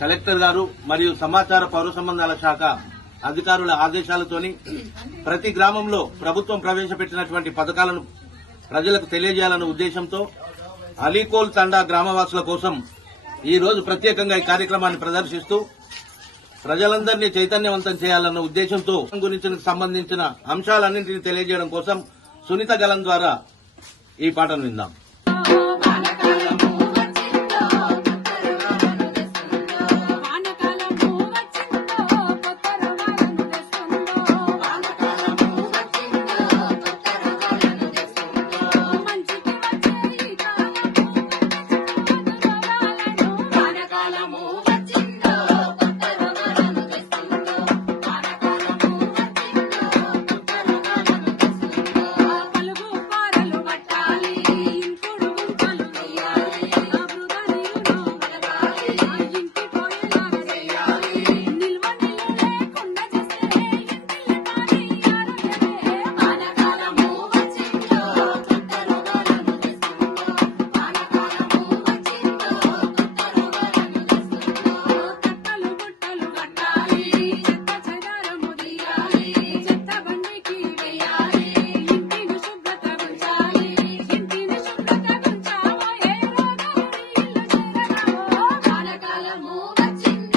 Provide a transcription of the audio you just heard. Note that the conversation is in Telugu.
కలెక్టర్ గారు మరియు సమాచార పౌర సంబంధాల శాఖ అధికారుల ఆదేశాలతోని ప్రతి గ్రామంలో ప్రభుత్వం ప్రవేశపెట్టినటువంటి పథకాలను ప్రజలకు తెలియజేయాలన్న ఉద్దేశంతో అలీకోల్ తండా గ్రామవాసుల కోసం ఈ రోజు ప్రత్యేకంగా ఈ కార్యక్రమాన్ని ప్రదర్శిస్తూ ప్రజలందరినీ చైతన్యవంతం చేయాలన్న ఉద్దేశంతో గురించి సంబంధించిన అంశాలన్నింటినీ తెలియజేయడం కోసం సునీత గలం ద్వారా ఈ పాటను విందాం. watching.